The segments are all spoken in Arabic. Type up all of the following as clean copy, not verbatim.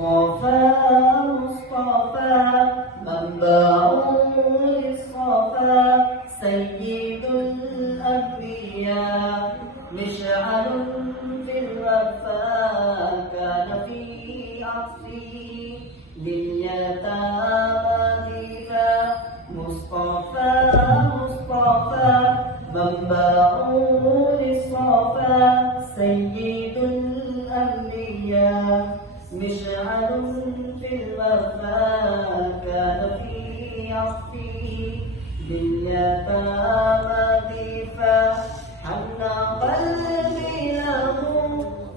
مصطفى مصطفى منبع للصفا سيد الأنبياء مشعل في الوفاء كان في عصره لليتامى ضيفا مصطفى مصطفى منبع للصفا سيد الأنبياء مشعل في الوفاء كان في عصفه لليتامى ضيفا حن قلبي له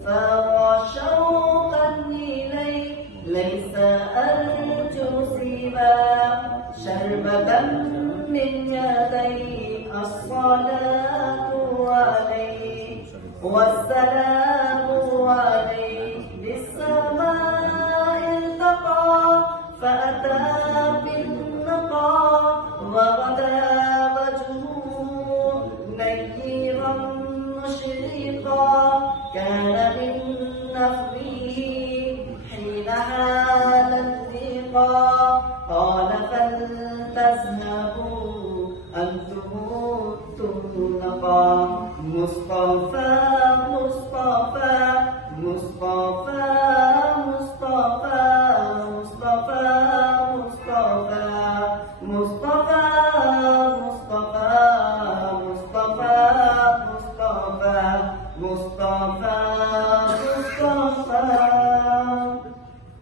فارى شوقا إليه ليس أرجو سوى شربة من يديه الصلاة عليه والسلام عليه بالسماء التقى فأتى بالنقى وغدا وجهه نيرا مشرقا كان من نخله حين حال الضيقا قال فلتذهبوا أنتم الطلقا مصطفى